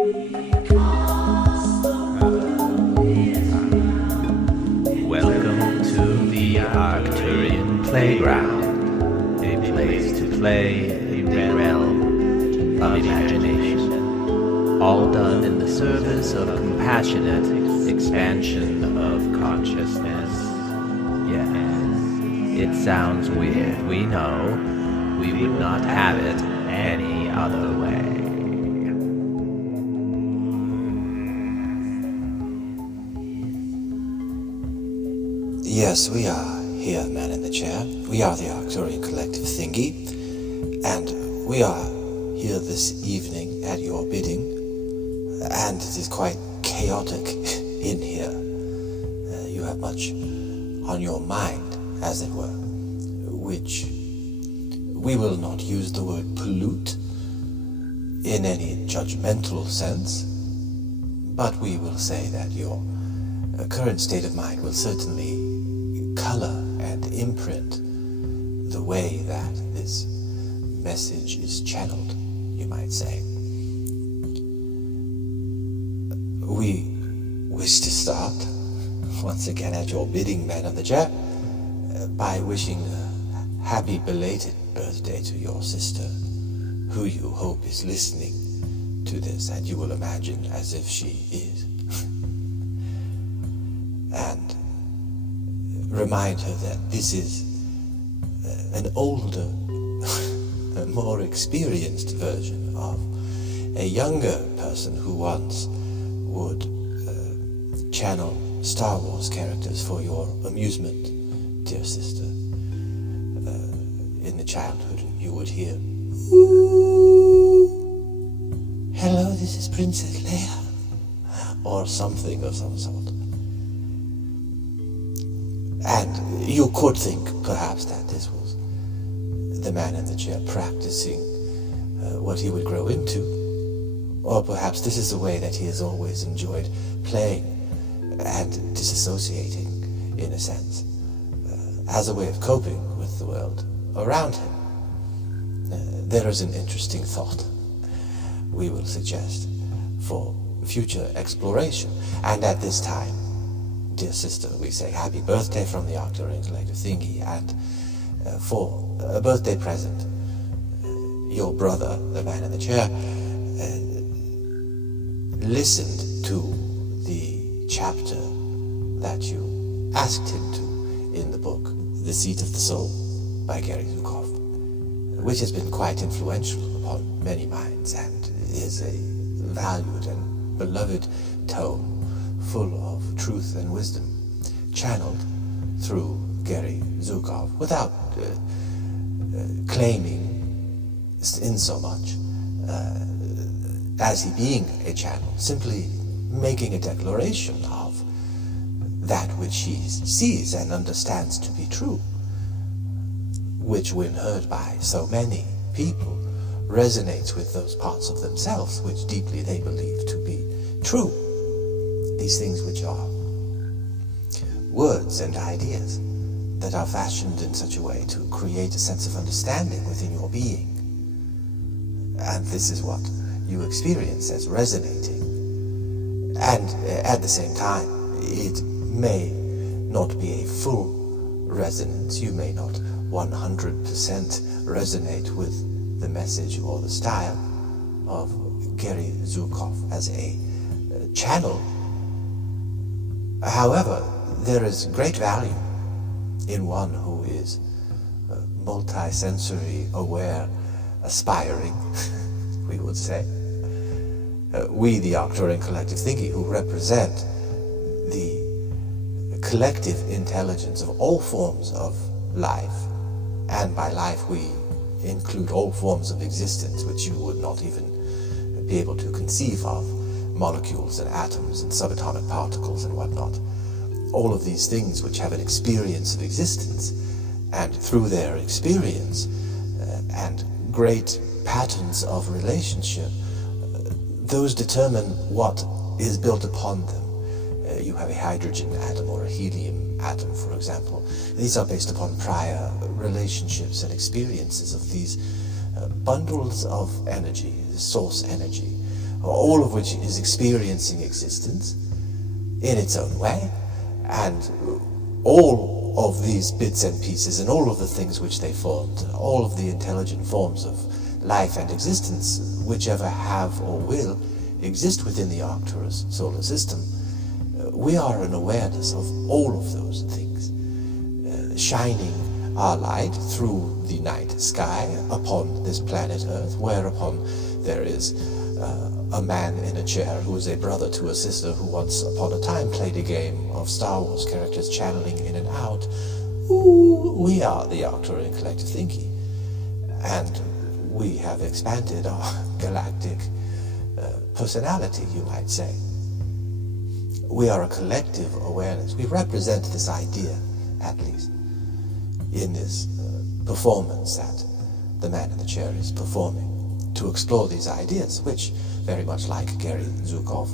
Welcome to the Arcturian Playground, a place to play in the realm of imagination, all done in the service of compassionate expansion of consciousness. Yes, it sounds weird, we know. We would not have it any other way. Yes, we are here, man in the chair. We are the Arcturian Collective Thingy, and we are here this evening at your bidding, and it is quite chaotic in here. You have much on your mind, as it were, which we will not use the word pollute in any judgmental sense, but we will say that your current state of mind will certainly color and imprint the way that this message is channeled, you might say. We wish to start, once again at your bidding, man of the chair, by wishing a happy belated birthday to your sister, who you hope is listening to this, and you will imagine as if she is. And remind her that this is an older, a more experienced version of a younger person who once would channel Star Wars characters for your amusement, dear sister. In the childhood, you would hear, "Ooh, hello, this is Princess Leia," or something of some sort. And you could think, perhaps, that this was the man in the chair practicing what he would grow into. Or perhaps this is the way that he has always enjoyed playing and disassociating, in a sense, as a way of coping with the world around him. There is an interesting thought we will suggest for future exploration. And at this time, dear sister, we say happy birthday from the Arcturian Collective Thingy, and for a birthday present, your brother, the man in the chair, listened to the chapter that you asked him to in the book, The Seat of the Soul by Gary Zukov, which has been quite influential upon many minds and is a valued and beloved tome full of truth and wisdom, channeled through Gary Zukov, without claiming in so much as he being a channel, simply making a declaration of that which he sees and understands to be true, which, when heard by so many people, resonates with those parts of themselves which deeply they believe to be true. These things which are words and ideas that are fashioned in such a way to create a sense of understanding within your being. And this is what you experience as resonating. And at the same time, it may not be a full resonance. You may not 100% resonate with the message or the style of Gary Zukov as a channel. However, there is great value in one who is multi-sensory aware, aspiring, we would say. We, the Arcturian Collective Thingy, who represent the collective intelligence of all forms of life, and by life we include all forms of existence which you would not even be able to conceive of, molecules and atoms and subatomic particles and whatnot. All of these things which have an experience of existence, and through their experience and great patterns of relationship, those determine what is built upon them. You have a hydrogen atom or a helium atom, for example. These are based upon prior relationships and experiences of these bundles of energy, source energy, all of which is experiencing existence in its own way, and all of these bits and pieces and all of the things which they formed, all of the intelligent forms of life and existence, whichever have or will exist within the Arcturus solar system, we are an awareness of all of those things, shining our light through the night sky upon this planet Earth, whereupon there is a man in a chair who is a brother to a sister who once upon a time played a game of Star Wars characters channeling in and out. Ooh, we are the Arcturian Collective Thingy, and we have expanded our galactic personality, you might say. We are a collective awareness. We represent this idea, at least, in this performance that the man in the chair is performing, to explore these ideas, which, very much like Gary Zukov,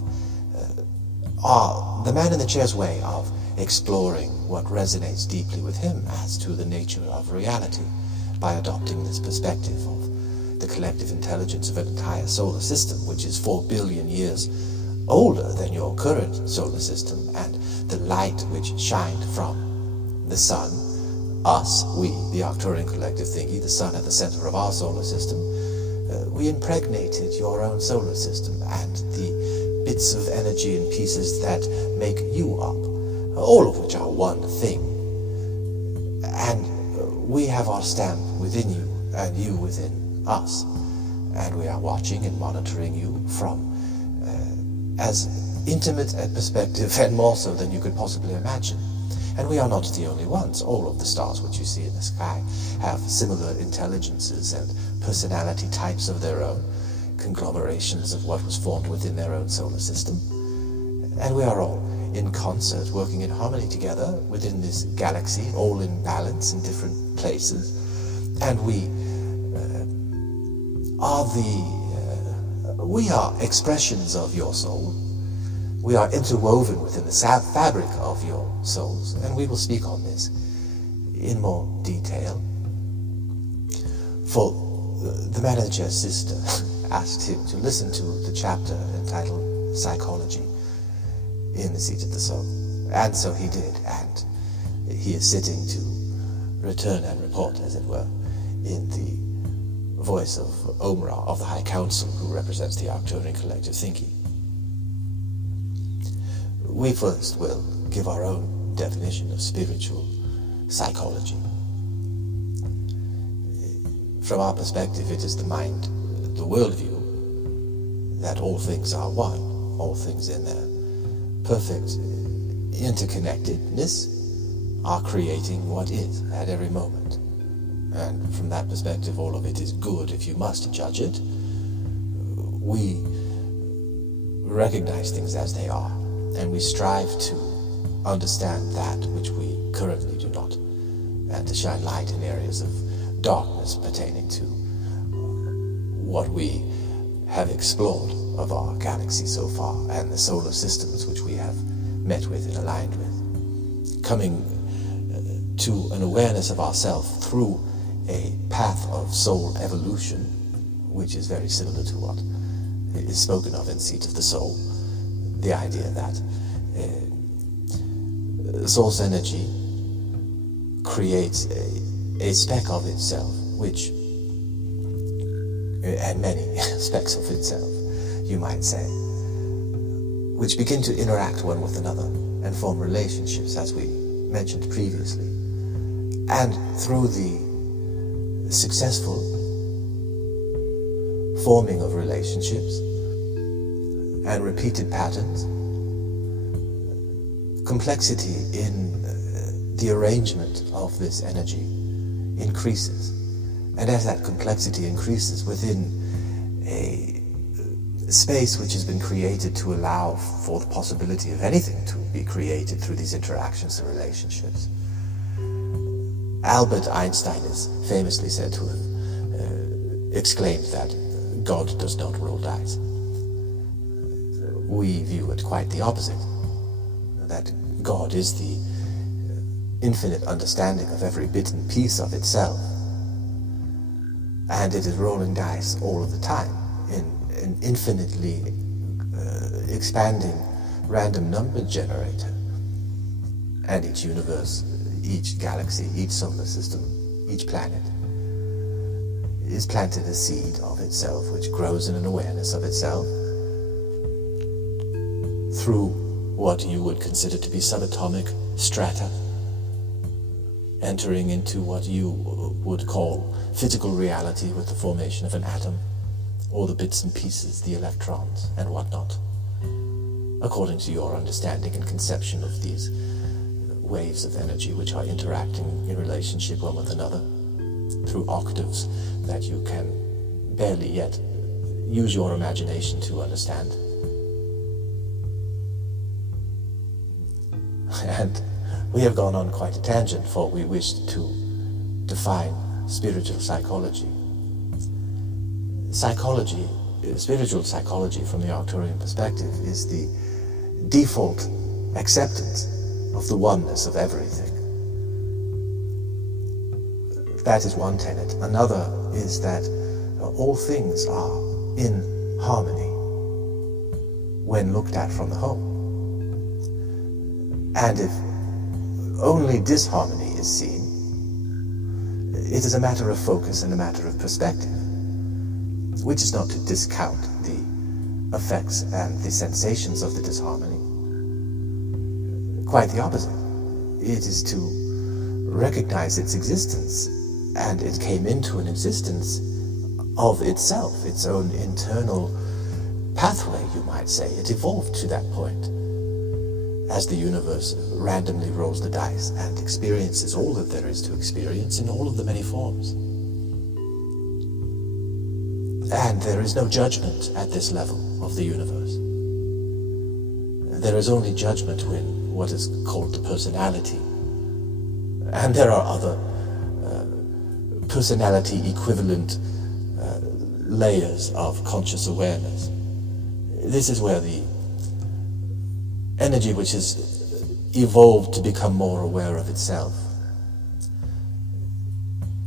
are the man in the chair's way of exploring what resonates deeply with him as to the nature of reality, by adopting this perspective of the collective intelligence of an entire solar system, which is 4 billion years older than your current solar system, and the light which shined from the sun, us, we, the Arcturian Collective Thingy, the sun at the center of our solar system, we impregnated your own solar system and the bits of energy and pieces that make you up, all of which are one thing. And we have our stamp within you and you within us. And we are watching and monitoring you from as intimate a perspective, and more so than you could possibly imagine. And we are not the only ones. All of the stars which you see in the sky have similar intelligences and personality types of their own, conglomerations of what was formed within their own solar system. And we are all in concert, working in harmony together within this galaxy, all in balance in different places. And we are expressions of your soul. We are interwoven within the fabric of your souls, and we will speak on this in more detail. For the manager's sister asked him to listen to the chapter entitled Psychology in the Seat of the Soul, and so he did, and he is sitting to return and report, as it were, in the voice of Omra of the High Council, who represents the Arcturian Collective Thingy. We first will give our own definition of spiritual psychology. From our perspective, it is the mind, the worldview, that all things are one, all things in their perfect interconnectedness are creating what is at every moment. And from that perspective, all of it is good if you must judge it. We recognize things as they are, and we strive to understand that which we currently do not, and to shine light in areas of darkness pertaining to what we have explored of our galaxy so far, and the solar systems which we have met with and aligned with, coming to an awareness of ourself through a path of soul evolution, which is very similar to what is spoken of in Seat of the Soul. The idea that source energy creates a speck of itself, which, and many specks of itself, you might say, which begin to interact one with another and form relationships, as we mentioned previously. And through the successful forming of relationships and repeated patterns, complexity in the arrangement of this energy increases. And as that complexity increases within a space which has been created to allow for the possibility of anything to be created through these interactions and relationships. Albert Einstein is famously said to have exclaimed that God does not roll dice. We view it quite the opposite, that God is the infinite understanding of every bit and piece of itself, and it is rolling dice all of the time in an infinitely expanding random number generator. And each universe, each galaxy, each solar system, each planet is planted a seed of itself, which grows in an awareness of itself through what you would consider to be subatomic strata, entering into what you would call physical reality with the formation of an atom, all the bits and pieces, the electrons and whatnot, according to your understanding and conception of these waves of energy which are interacting in relationship one with another through octaves that you can barely yet use your imagination to understand. And we have gone on quite a tangent, for we wished to define spiritual psychology. Spiritual psychology from the Arcturian perspective is the default acceptance of the oneness of everything. That is one tenet. Another is that all things are in harmony when looked at from the whole. And if only disharmony is seen, it is a matter of focus and a matter of perspective, which is not to discount the effects and the sensations of the disharmony. Quite the opposite. It is to recognize its existence, and it came into an existence of itself, its own internal pathway, you might say. It evolved to that point as the universe randomly rolls the dice and experiences all that there is to experience in all of the many forms. And there is no judgment at this level of the universe. There is only judgment when what is called the personality. And there are other personality equivalent layers of conscious awareness. This is where the energy which has evolved to become more aware of itself,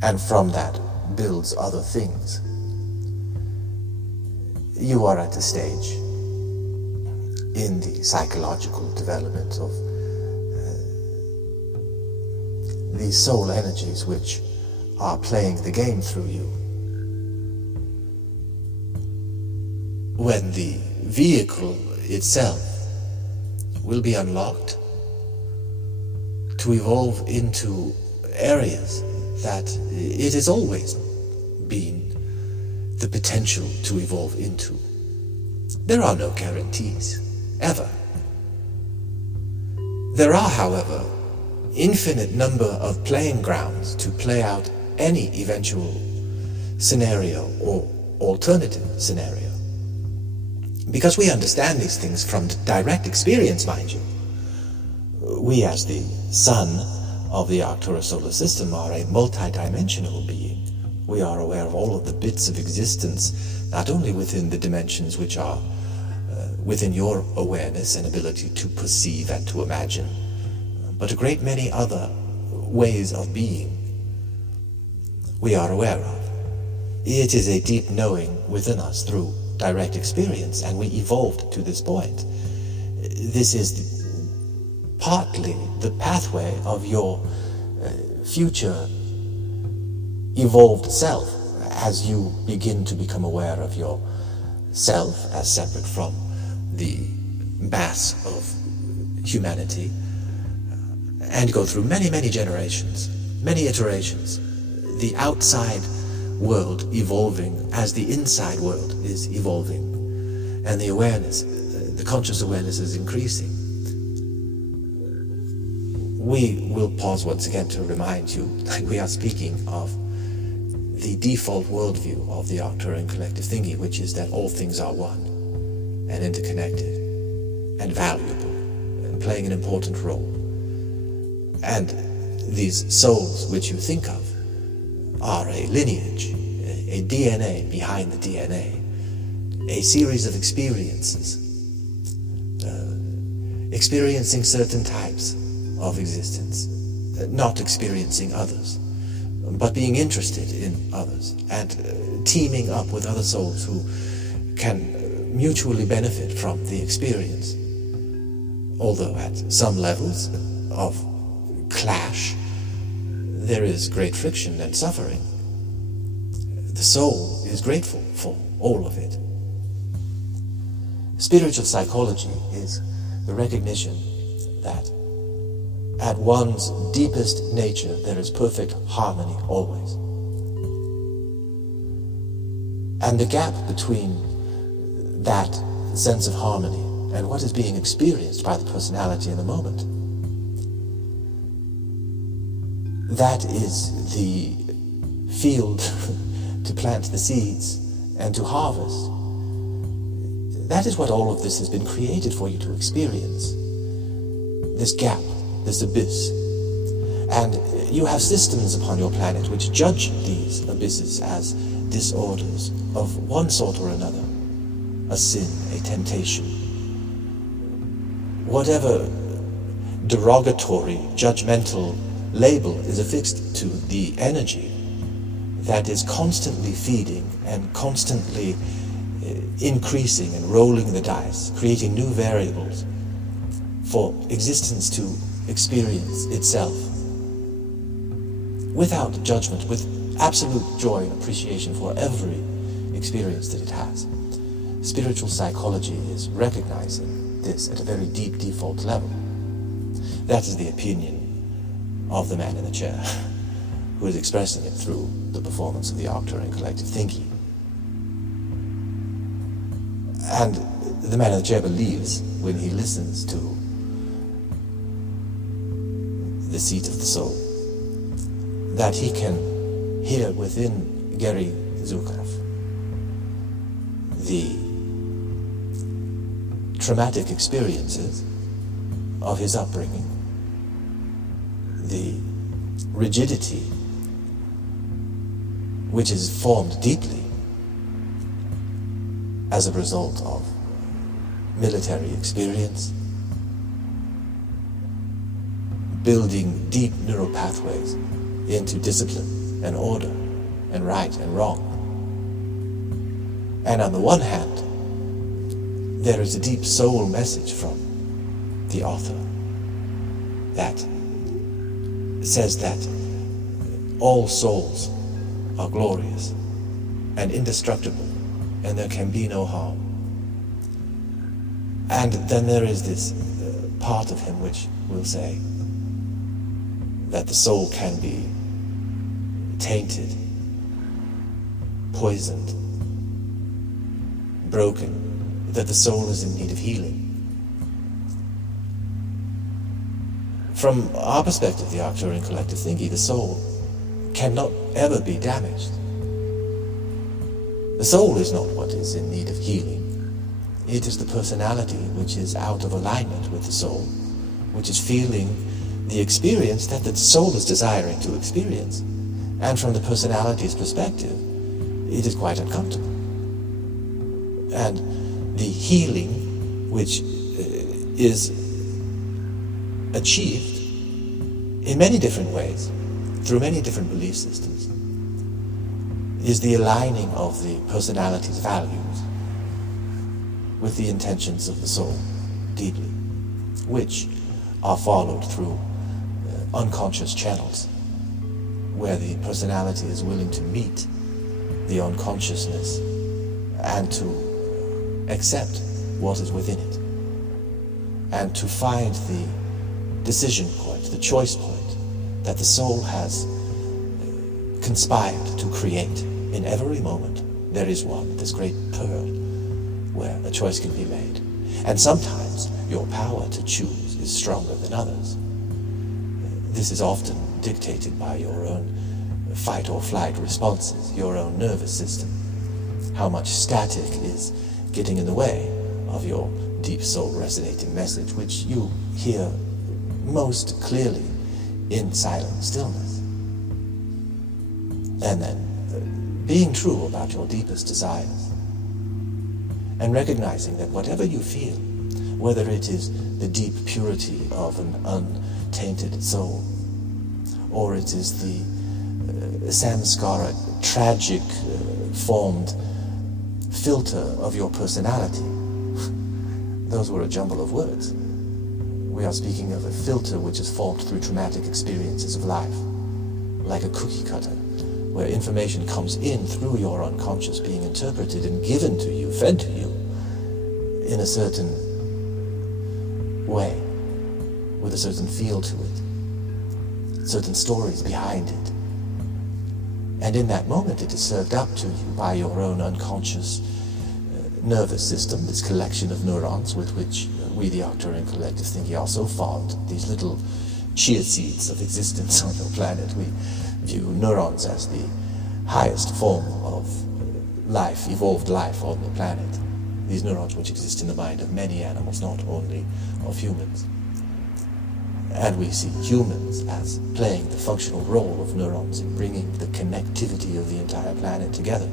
and from that builds other things. You are at a stage in the psychological development of these soul energies which are playing the game through you. When the vehicle itself will be unlocked to evolve into areas that it has always been the potential to evolve into. There are no guarantees, ever. There are, however, infinite number of playing grounds to play out any eventual scenario or alternative scenario. Because we understand these things from direct experience, mind you. We, as the sun of the Arcturus solar system, are a multidimensional being. We are aware of all of the bits of existence, not only within the dimensions which are within your awareness and ability to perceive and to imagine, but a great many other ways of being we are aware of. It is a deep knowing within us through direct experience, and we evolved to this point. This is partly the pathway of your future evolved self as you begin to become aware of your self as separate from the mass of humanity, and go through many, many generations, many iterations, the outside world evolving as the inside world is evolving, and the awareness, the conscious awareness is increasing. We will pause once again to remind you that we are speaking of the default worldview of the Arcturian Collective Thingy, which is that all things are one and interconnected and valuable and playing an important role. And these souls which you think of are a lineage, a DNA behind the DNA, a series of experiences, experiencing certain types of existence, not experiencing others, but being interested in others, and teaming up with other souls who can mutually benefit from the experience. Although at some levels of clash, there is great friction and suffering. The soul is grateful for all of it. Spiritual psychology is the recognition that at one's deepest nature there is perfect harmony always. And the gap between that sense of harmony and what is being experienced by the personality in the moment, that is the field to plant the seeds and to harvest. That is what all of this has been created for you to experience. This gap, this abyss. And you have systems upon your planet which judge these abysses as disorders of one sort or another. A sin, a temptation. Whatever derogatory, judgmental label is affixed to the energy that is constantly feeding and constantly increasing and rolling the dice, creating new variables for existence to experience itself without judgment, with absolute joy and appreciation for every experience that it has. Spiritual psychology is recognizing this at a very deep default level. That is the opinion of the man in the chair, who is expressing it through the performance of the Arcturian Collective Thingy. And the man in the chair believes, when he listens to the seat of the soul, that he can hear within Gary Zukov the traumatic experiences of his upbringing, the rigidity which is formed deeply as a result of military experience, building deep neural pathways into discipline and order and right and wrong. And on the one hand, there is a deep soul message from the author that says that all souls are glorious and indestructible, and there can be no harm. And then there is this part of him which will say that the soul can be tainted, poisoned, broken, that the soul is in need of healing. From our perspective, the Arcturian Collective Thingy, the soul cannot ever be damaged. The soul is not what is in need of healing. It is the personality which is out of alignment with the soul, which is feeling the experience that the soul is desiring to experience. And from the personality's perspective, it is quite uncomfortable. And the healing which is achieved in many different ways, through many different belief systems, is the aligning of the personality's values with the intentions of the soul deeply, which are followed through unconscious channels, where the personality is willing to meet the unconsciousness and to accept what is within it, and to find the decision point, the choice point that the soul has conspired to create. In every moment there is one, this great pearl, where a choice can be made. And sometimes your power to choose is stronger than others. This is often dictated by your own fight or flight responses, your own nervous system. How much static is getting in the way of your deep soul resonating message, which you hear most clearly in silent stillness. And then being true about your deepest desires, and recognizing that whatever you feel, whether it is the deep purity of an untainted soul, or it is the samskara, tragic formed filter of your personality. Those were a jumble of words. We are speaking of a filter which is formed through traumatic experiences of life, like a cookie cutter, where information comes in through your unconscious, being interpreted and given to you, fed to you, in a certain way, with a certain feel to it, certain stories behind it. And in that moment it is served up to you by your own unconscious nervous system, this collection of neurons with which we, the Arcturian Collective Thingy, are so fond, these little chia seeds of existence on your planet. We view neurons as the highest form of life, evolved life on the planet. These neurons which exist in the mind of many animals, not only of humans. And we see humans as playing the functional role of neurons in bringing the connectivity of the entire planet together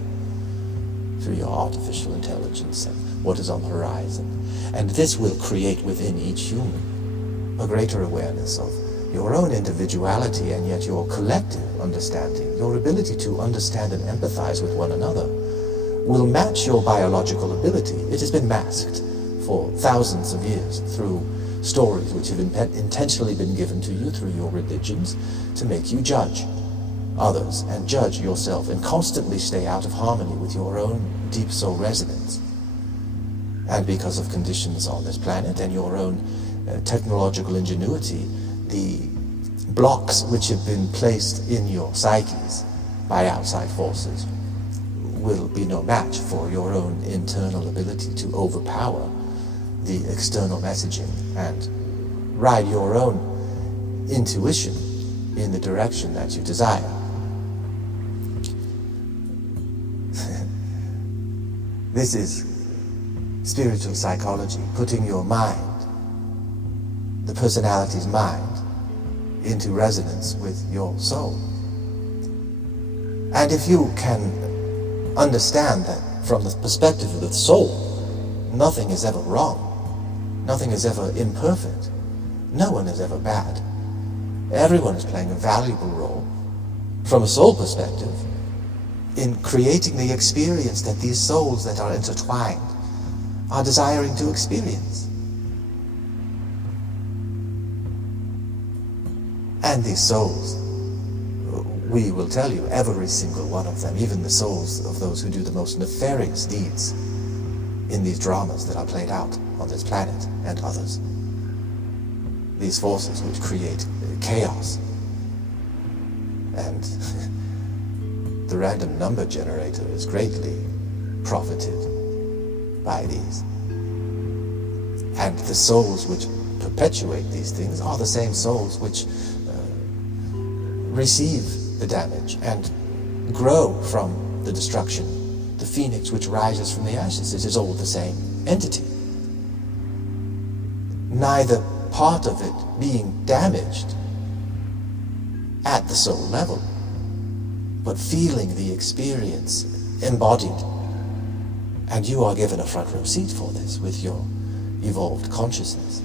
through your artificial intelligence and what is on the horizon. And this will create within each human a greater awareness of your own individuality and yet your collective understanding. Your ability to understand and empathize with one another will match your biological ability. It has been masked for thousands of years through stories which have intentionally been given to you through your religions to make you judge others and judge yourself and constantly stay out of harmony with your own deep soul resonance. And because of conditions on this planet and your own technological ingenuity, the blocks which have been placed in your psyches by outside forces will be no match for your own internal ability to overpower the external messaging and ride your own intuition in the direction that you desire. This is spiritual psychology, putting your mind, the personality's mind, into resonance with your soul. And if you can understand that from the perspective of the soul, nothing is ever wrong, nothing is ever imperfect, no one is ever bad. Everyone is playing a valuable role from a soul perspective in creating the experience that these souls that are intertwined are desiring to experience. And these souls, we will tell you, every single one of them, even the souls of those who do the most nefarious deeds in these dramas that are played out on this planet and others, these forces which create chaos, and the random number generator is greatly profited by these. And the souls which perpetuate these things are the same souls which receive the damage and grow from the destruction. The phoenix which rises from the ashes, it is all the same entity. Neither part of it being damaged at the soul level, but feeling the experience embodied. And you are given a front row seat for this with your evolved consciousness.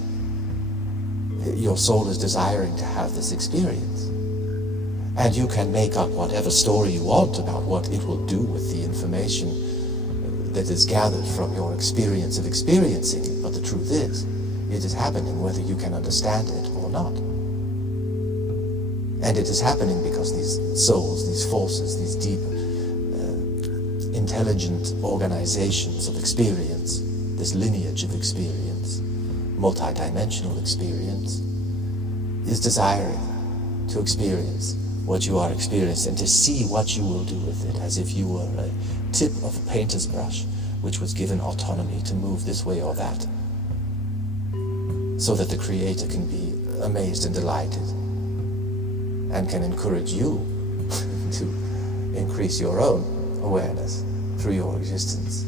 Your soul is desiring to have this experience. And you can make up whatever story you want about what it will do with the information that is gathered from your experience of experiencing it. But the truth is, it is happening whether you can understand it or not. And it is happening because these souls, these forces, these deep, intelligent organizations of experience, this lineage of experience, multidimensional experience, is desiring to experience what you are experiencing, to see what you will do with it, as if you were a tip of a painter's brush which was given autonomy to move this way or that, so that the creator can be amazed and delighted and can encourage you to increase your own awareness through your existence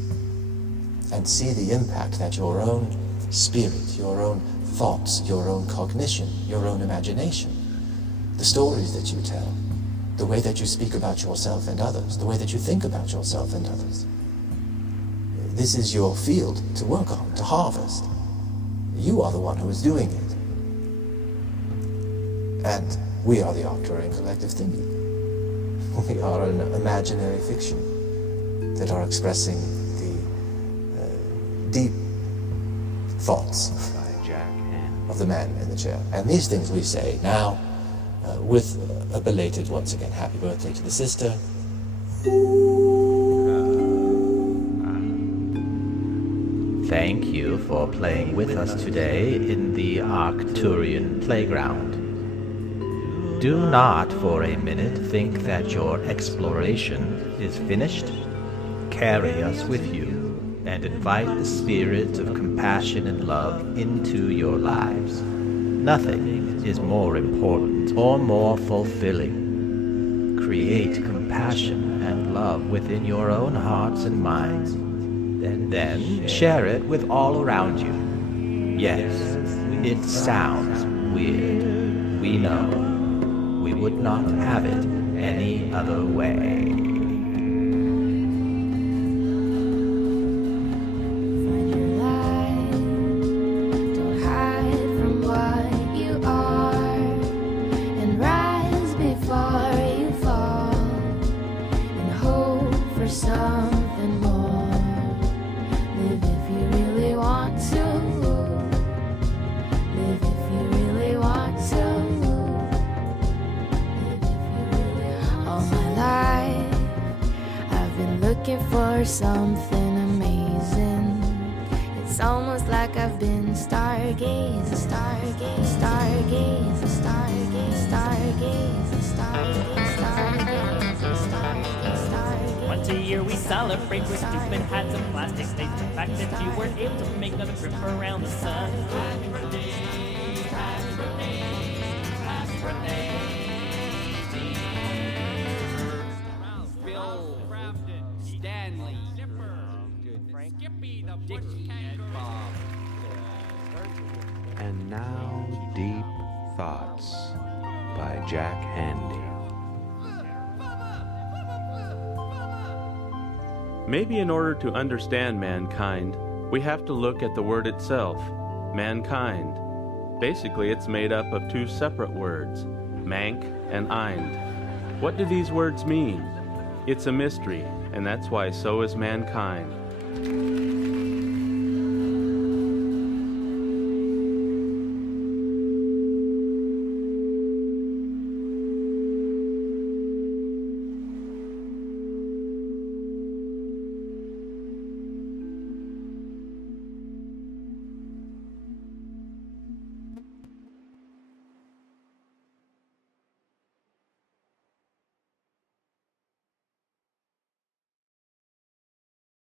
and see the impact that your own spirit, your own thoughts, your own cognition, your own imagination, the stories that you tell, the way that you speak about yourself and others, the way that you think about yourself and others. This is your field to work on, to harvest. You are the one who is doing it. And we are the Arcturian Collective Thingy. We are an imaginary fiction that are expressing the thoughts by Jack Hand. of the man in the chair. And these things we say now with a belated, once again, happy birthday to the sister. Thank you for playing with us today in the Arcturian Playground. Do not for a minute think that your exploration is finished. Carry us with you and invite the spirit of compassion and love into your lives. Nothing is more important or more fulfilling. Create compassion and love within your own hearts and minds. Then share it with all around you. Yes, it sounds weird. We know. We would not have it any other way. For something amazing, it's almost like I've been stargazing, stargazing, stargazing, stargazing, stargazing, stargazing, stargazing, stargazing. Once a year we celebrate, we're stupid, had some plastic states. The fact that you were able to make another trip around the sun. Happy birthday, happy birthday, happy birthday. Stanley, Skippy, the Dick Bob. And now, Deep Thoughts by Jack Handy. Maybe in order to understand mankind, we have to look at the word itself, mankind. Basically, it's made up of two separate words, mank and eind. What do these words mean? It's a mystery, and that's why so is mankind.